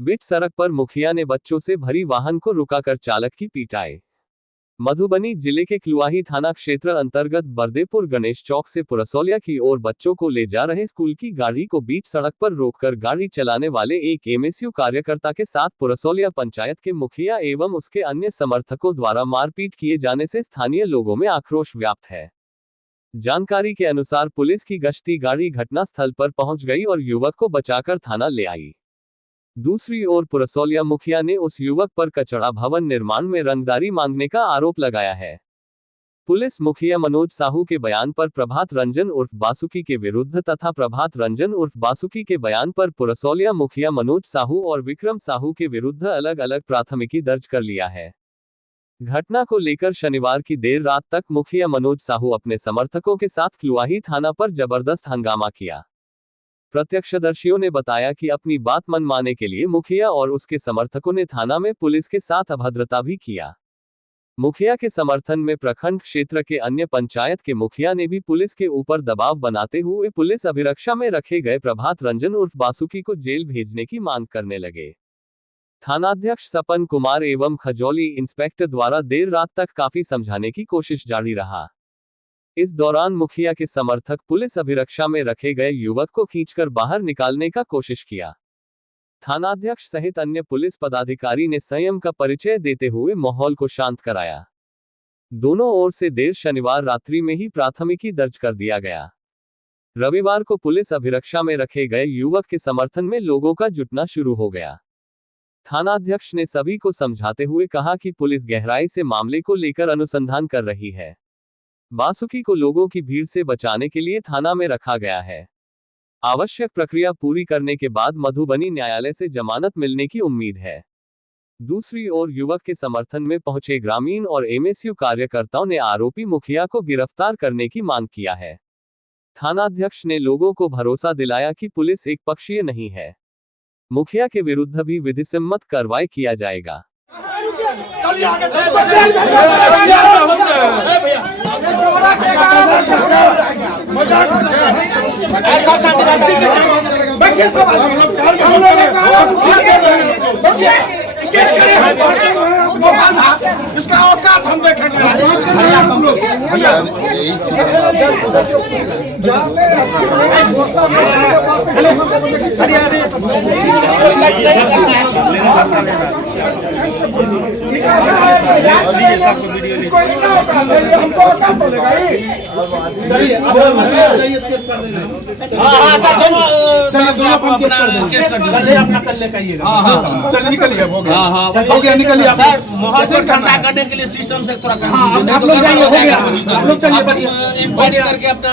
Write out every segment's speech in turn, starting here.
बीच सड़क पर मुखिया ने बच्चों से भरी वाहन को रुकाकर चालक की पिटाई। मधुबनी जिले के क्लुआही थाना क्षेत्र अंतर्गत बरदेपुर गणेश चौक से पुरसौलिया की ओर बच्चों को ले जा रहे स्कूल की गाड़ी को बीच सड़क पर रोककर गाड़ी चलाने वाले एक एमएसयू कार्यकर्ता के साथ पुरसौलिया पंचायत के मुखिया एवं उसके अन्य समर्थकों द्वारा मारपीट किए जाने से स्थानीय लोगों में आक्रोश व्याप्त है। जानकारी के अनुसार पुलिस की गश्ती गाड़ी घटनास्थल पर पहुंच गई और युवक को बचाकर थाना ले आई। दूसरी ओर पुरसौलिया मुखिया ने उस युवक पर कचड़ा भवन निर्माण में रंगदारी मांगने का आरोप लगाया है। पुलिस मुखिया मनोज साहू के बयान पर प्रभात रंजन उर्फ बासुकी के विरुद्ध तथा प्रभात रंजन उर्फ बासुकी के बयान पर पुरसौलिया मुखिया मनोज साहू और विक्रम साहू के विरुद्ध अलग अलग प्राथमिकी दर्ज कर लिया है। घटना को लेकर शनिवार की देर रात तक मुखिया मनोज साहू अपने समर्थकों के साथ क्लुआही थाना पर जबरदस्त हंगामा किया। प्रत्यक्षदर्शियों ने बताया कि अपनी बात मनवाने के लिए मुखिया और उसके समर्थकों ने थाना में पुलिस के साथ अभद्रता भी किया। मुखिया के समर्थन में प्रखंड क्षेत्र के अन्य पंचायत के मुखिया ने भी पुलिस के ऊपर दबाव बनाते हुए पुलिस अभिरक्षा में रखे गए प्रभात रंजन उर्फ बासुकी को जेल भेजने की मांग करने लगे। थानाध्यक्ष सपन कुमार एवं खजौली इंस्पेक्टर द्वारा देर रात तक काफी समझाने की कोशिश जारी रहा। इस दौरान मुखिया के समर्थक पुलिस अभिरक्षा में रखे गए युवक को खींचकर बाहर निकालने का कोशिश किया। थानाध्यक्ष सहित अन्य पुलिस पदाधिकारी ने संयम का परिचय देते हुए माहौल को शांत कराया। दोनों ओर से देर शनिवार रात्रि में ही प्राथमिकी दर्ज कर दिया गया। रविवार को पुलिस अभिरक्षा में रखे गए युवक के समर्थन में लोगों का जुटना शुरू हो गया। थानाध्यक्ष ने सभी को समझाते हुए कहा कि पुलिस गहराई से मामले को लेकर अनुसंधान कर रही है। बासुकी को लोगों की भीड़ से बचाने के लिए थाना में रखा गया है। आवश्यक प्रक्रिया पूरी करने के बाद मधुबनी न्यायालय से जमानत मिलने की उम्मीद है। दूसरी ओर युवक के समर्थन में पहुंचे ग्रामीण और एमएसयू कार्यकर्ताओं ने आरोपी मुखिया को गिरफ्तार करने की मांग किया है। थानाध्यक्ष ने लोगों को भरोसा दिलाया कि पुलिस एक पक्षीय नहीं है। मुखिया के विरुद्ध भी विधिसम्मत कार्रवाई किया जाएगा। इसका औकात हम देखेंगे। हमको औकात बोलेगा चलिए अपना कर ले चलिए निकलिए हो गया निकलिए सर। माहौल को ठंडा करने के लिए सिस्टम से थोड़ा आप लोग जाइए आप लोग चलिए इंक्वायरी करके अपना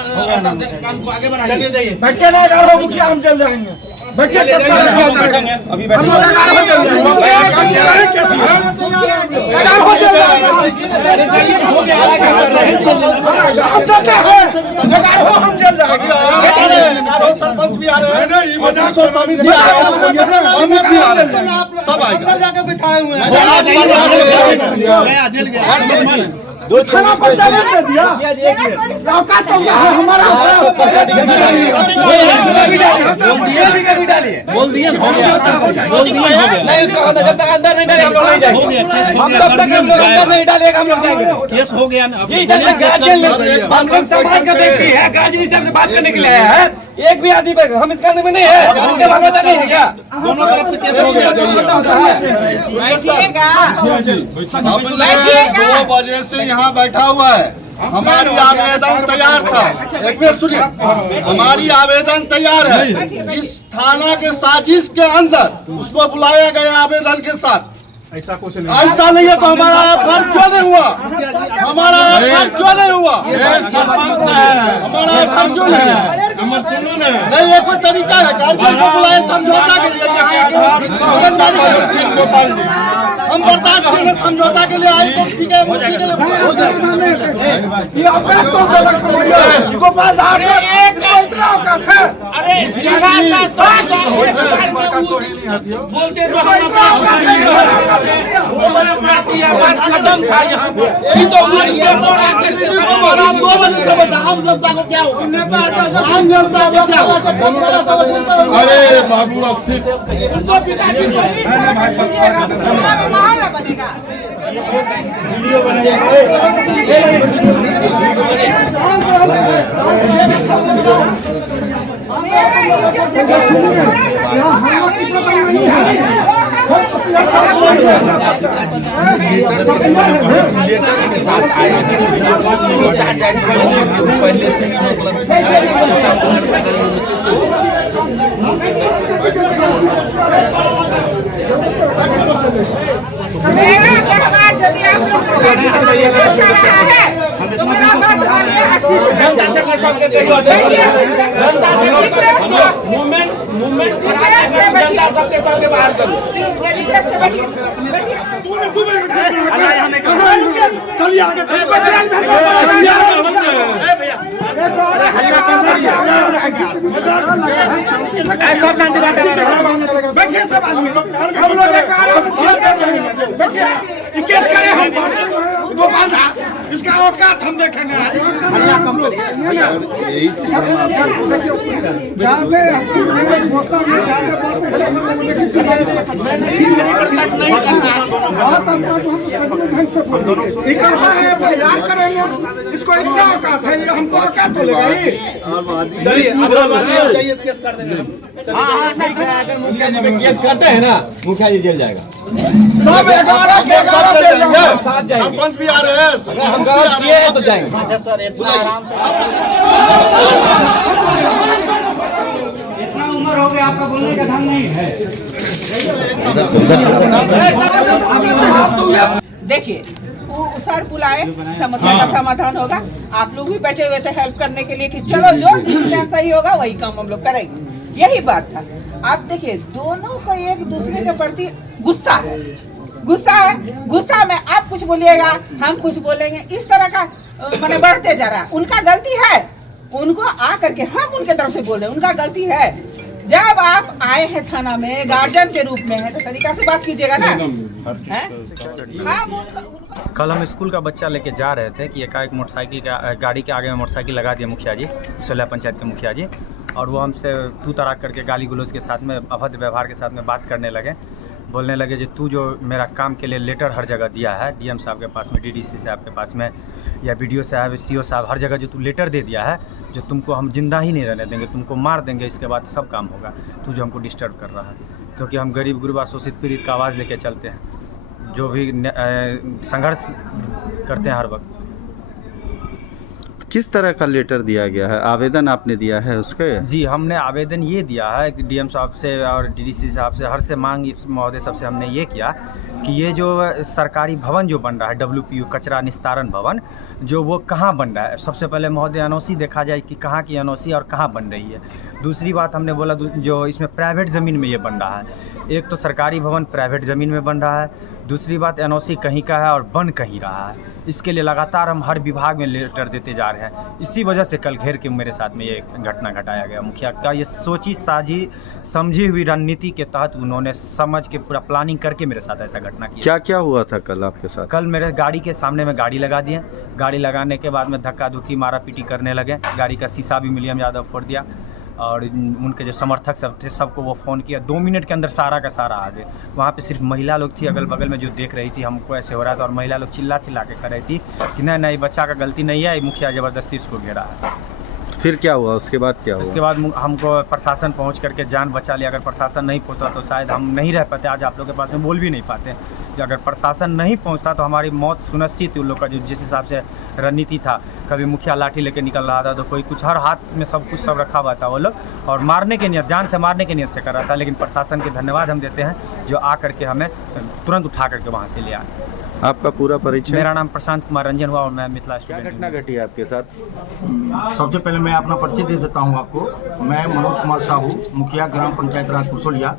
काम को आगे बढ़ाइए। जाइए बैठ के ना करो मुखिया हम चल जाएंगे बैठ के केस करेंगे अभी बैठ हम चल जाएंगे। सरपंच भी आ रहे हैं सब आएगा जाके बिठाए हुए हैं। दो खाना पर चले दे दिया औकात तो हमारा बोल दिए नहीं इसका जब तक अंदर नहीं डाले हम लोग नहीं जाएंगे। हम तब तक हम लोग अंदर नहीं डालेगा हम लोग जाएंगे। केस हो गया ना हम लोग समाज का व्यक्ति है गार्जियन से हमसे बात करने के लिए आया है। एक भी आदमी पे हम इसका में नहीं है भरोसा नहीं है क्या? दोनों तरफ से केस हो गया। 2 बजे से यहाँ बैठा हुआ है। हमारी आवेदन तैयार था। एक मिनट सुनिए हमारी आवेदन तैयार है। इस थाना के साजिश के अंदर उसको बुलाया गया आवेदन के साथ। ऐसा नहीं है तो हमारा एफआईआर क्यों नहीं हुआ? हमारा एफआईआर क्यों नहीं हुआ? हमारा एफआईआर क्यों नहीं? ये कोई तरीका है? गार्जियन को बुलाए समझौता के लिए हम बर्दाश्त करेंगे। समझौता के लिए आए तो ठीक है हो जाएगा। इतना औकात है? अरे सीधा सा शब्द बोलते तो वो बड़े अपराधी है, बात खत्म था यहाँ पर। ये तो आप 2 मिनट से बता, आम जनता को क्या होगा? आम जनता को क्या होगा? अरे बाबू अस्थिर बनेगा। के साथ आए सोचा जाए पहले से मेरा सरकार यदि आप लोग को अच्छा रहा है तो मेरा बात मानिए। जनता से मूवमेंट जनता सबके सामने बाहर करो। बैठिए सब आदमी, हम लोग केस करें हम गोपाल दा, इसका औकात हम देखेंगे। यही चीज हम याद करेंगे, इसको इतना औकात है, ये हमको औकात तो लेगा ही। केस कर देंगे। मुखिया जी पे केस करते हैं ना, मुखिया जी जेल जाएगा। सब 11 के 11 जाएंगे, सरपंच भी आ रहे हैं, हम गलत किए हैं तो जाएंगे। इतना उम्र हो गया, आपका बोलने का ढंग नहीं है। देखिए सर बुलाए, समस्या का समाधान होगा। आप लोग भी बैठे हुए थे हेल्प करने के लिए कि चलो जो सही होगा वही काम हम लोग करेंगे, यही बात था। आप देखिए दोनों को एक दूसरे के प्रति गुस्सा है, गुस्सा में आप कुछ बोलिएगा हम कुछ बोलेंगे, इस तरह का मैंने बढ़ते जा रहा है। उनका गलती है, उनको आ करके हम उनके तरफ से बोल रहे हैं उनका गलती है। जब आप आए हैं थाना में गार्जियन के रूप में है तो तरीका से बात कीजिएगा ना। कल हम स्कूल का बच्चा लेके जा रहे थे कि एकाएक मोटरसाइकिल का गाड़ी के आगे में मोटरसाइकिल लगा दिया मुखिया जी, सोलह पंचायत के मुखिया जी, और वो हमसे तू तड़ाक करके गाली गलौज के साथ में अभद्र व्यवहार के साथ में बात करने लगे। बोलने लगे जो तू जो मेरा काम के लिए लेटर हर जगह दिया है, डीएम साहब के पास में, डीडीसी साहब के पास में, या बीडीओ साहब, सीओ साहब, हर जगह जो तू लेटर दे दिया है, जो तुमको हम जिंदा ही नहीं रहने देंगे, तुमको मार देंगे, इसके बाद सब काम होगा, तू जो हमको डिस्टर्ब कर रहा है। क्योंकि हम गरीब गुरबा शोषित पीड़ित का आवाज़ लेके चलते हैं, जो भी संघर्ष करते हैं हर वक्त। किस तरह का लेटर दिया गया है, आवेदन आपने दिया है उसके? जी, हमने आवेदन ये दिया है कि डीएम साहब से और डीडीसी साहब से, हर से मांग महोदय सबसे हमने ये किया कि ये जो सरकारी भवन जो बन रहा है, डब्ल्यूपीयू कचरा निस्तारण भवन, जो वो कहाँ बन रहा है, सबसे पहले महोदय एनओसी देखा जाए कि कहाँ की एनओसी और कहाँ बन रही है। दूसरी बात हमने बोला जो इसमें प्राइवेट ज़मीन में ये बन रहा है, एक तो सरकारी भवन प्राइवेट ज़मीन में बन रहा है, दूसरी बात एनओसी कहीं का है और बन कहीं रहा है। इसके लिए लगातार हम हर विभाग में लेटर देते जा रहे हैं। इसी वजह से कल घेर के मेरे साथ में ये घटना घटाया गया। मुखिया का ये सोची साझी समझी हुई रणनीति के तहत उन्होंने समझ के पूरा प्लानिंग करके मेरे साथ ऐसा घटना किया। क्या क्या हुआ था कल आपके साथ? कल मेरे गाड़ी के सामने में गाड़ी लगा दिए, गाड़ी लगाने के बाद में धक्का धुक्की मारा पीटी करने लगे, गाड़ी का शीशा भी मिलियम यादव फोड़ दिया, और उनके जो समर्थक सब थे सबको वो फ़ोन किया। 2 मिनट के अंदर सारा का सारा आ गए। वहाँ पे सिर्फ महिला लोग थी अगल बगल में जो देख रही थी हमको ऐसे हो रहा था, और महिला लोग चिल्ला चिल्ला के कर रही थी कि नहीं बच्चा का गलती नहीं है, मुखिया ज़बरदस्ती उसको घेरा है। फिर क्या हुआ, उसके बाद क्या हुआ? उसके बाद हमको प्रशासन पहुंच करके जान बचा लिया। अगर प्रशासन नहीं पहुंचता तो शायद हम नहीं रह पाते, आज आप लोगों के पास में बोल भी नहीं पाते। अगर प्रशासन नहीं पहुंचता तो हमारी मौत सुनिश्चित थी। उन लोग का जो जिस हिसाब से रणनीति था, कभी मुखिया लाठी लेके निकल रहा था तो कोई कुछ, हर हाथ में सब कुछ सब रखा हुआ था वो लोग, और मारने के नियत, जान से मारने के नियत से कर रहा था। लेकिन प्रशासन के धन्यवाद हम देते हैं जो आ करके हमें तुरंत उठा करके वहाँ से ले आए। आपका पूरा परिचय? मेरा नाम प्रशांत कुमार रंजन हुआ और मैं मिथिला क्या घटना घटी है आपके साथ? सबसे पहले मैं अपना परिचय दे देता हूं आपको। मैं मनोज कुमार साहू, मुखिया ग्राम पंचायत राज कुशोलिया।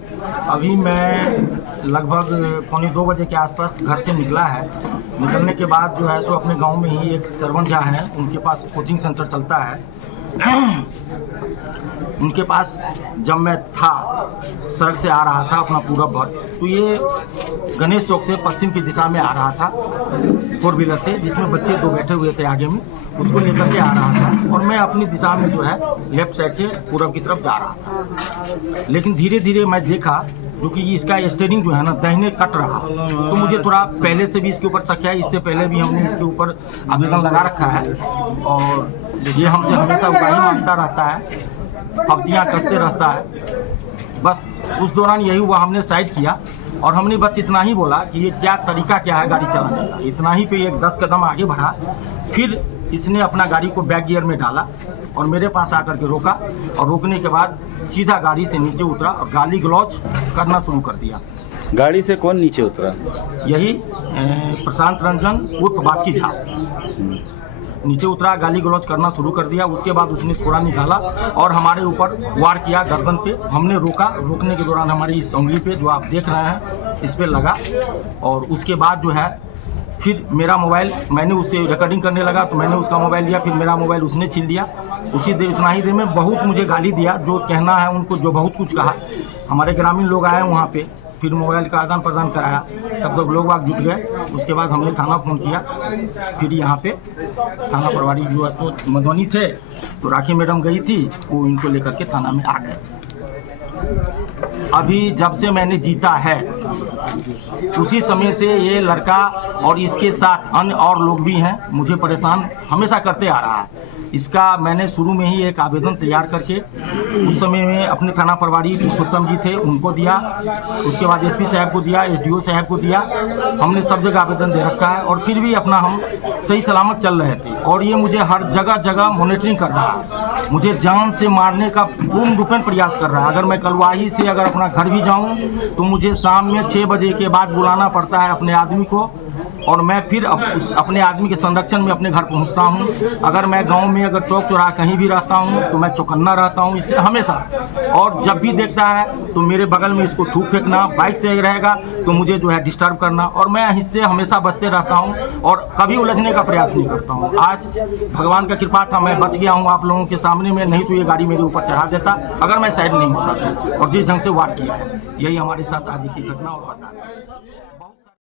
अभी मैं लगभग 1:45 बजे के आसपास घर से निकला है। निकलने के बाद जो है सो अपने गांव में ही एक सरवन जहाँ है उनके पास कोचिंग सेंटर चलता है, उनके पास जब मैं था सड़क से आ रहा था अपना पूरा भर, तो ये गणेश चौक से पश्चिम की दिशा में आ रहा था 4 व्हीलर से, जिसमें बच्चे 2 बैठे हुए थे आगे में, उसको लेकर के आ रहा था और मैं अपनी दिशा में जो है लेफ्ट साइड से पूरब की तरफ जा रहा था। लेकिन धीरे धीरे मैं देखा जो कि इसका स्टीयरिंग जो है ना दाहिने कट रहा, तो मुझे थोड़ा पहले से भी इसके ऊपर शक है। इससे पहले भी हमने इसके ऊपर आवेदन लगा रखा है और ये हमसे हमेशा उपाही मांगता रहता है, फब्तियाँ कसते रहता है। बस उस दौरान यही हुआ, हमने साइड किया और हमने बस इतना ही बोला कि ये क्या तरीका क्या है गाड़ी चलाने का। इतना ही पे एक 10 कदम आगे बढ़ा, फिर इसने अपना गाड़ी को बैक गियर में डाला और मेरे पास आकर के रोका और रोकने के बाद सीधा गाड़ी से नीचे उतरा और गाली गलौज करना शुरू कर दिया। गाड़ी से कौन नीचे उतरा? यही प्रशांत रंजन उर्फ बास्की झा नीचे उतरा, गाली गलौज करना शुरू कर दिया। उसके बाद उसने छोड़ा निकाला और हमारे ऊपर वार किया गर्दन पे। हमने रोका, रोकने के दौरान हमारी इस उंगली पे जो आप देख रहे हैं इस पे लगा और उसके बाद जो है फिर मेरा मोबाइल, मैंने उससे रिकॉर्डिंग करने लगा तो मैंने उसका मोबाइल लिया, फिर मेरा मोबाइल उसने छीन लिया। उसी देर इतना ही देर में बहुत मुझे गाली दिया, जो कहना है उनको जो बहुत कुछ कहा। हमारे ग्रामीण लोग आए वहाँ पे, फिर मोबाइल का आदान प्रदान कराया, तब तक लोग बाग जुट गए। उसके बाद हमने थाना फ़ोन किया, फिर यहाँ पे थाना प्रभारी जो है तो मधुबनी थे, तो राखी मैडम गई थी, वो इनको लेकर के थाना में आ गए। अभी जब से मैंने जीता है उसी समय से ये लड़का और इसके साथ अन्य और लोग भी हैं, मुझे परेशान हमेशा करते आ रहा है। इसका मैंने शुरू में ही एक आवेदन तैयार करके उस समय में अपने थाना प्रभारी पुरुषोत्तम जी थे उनको दिया, उसके बाद एसपी साहब को दिया, एसडीओ साहब को दिया। हमने सब जगह आवेदन दे रखा है और फिर भी अपना हम सही सलामत चल रहे थे और ये मुझे हर जगह जगह मॉनिटरिंग कर रहा है, मुझे जान से मारने का पूर्ण रूपेण प्रयास कर रहा है। अगर मैं कलवाही से अगर अपना घर भी जाऊँ तो मुझे शाम में 6 बजे के बाद बुलाना पड़ता है अपने आदमी को और मैं फिर अपने आदमी के संरक्षण में अपने घर पहुंचता हूं। अगर मैं गांव में अगर चौक चौराहा कहीं भी रहता हूं तो मैं चौकन्ना रहता हूं इससे हमेशा। और जब भी देखता है तो मेरे बगल में इसको थूक फेंकना, बाइक से रहेगा तो मुझे जो है डिस्टर्ब करना, और मैं इससे हमेशा बचते रहता हूं और कभी उलझने का प्रयास नहीं करता हूं। आज भगवान का कृपा था मैं बच गया हूँ आप लोगों के सामने में, नहीं तो ये गाड़ी मेरे ऊपर चढ़ा देता अगर मैं साइड नहीं होता था। और जिस ढंग से वार किया है यही हमारे साथ आज की घटना और बताता है।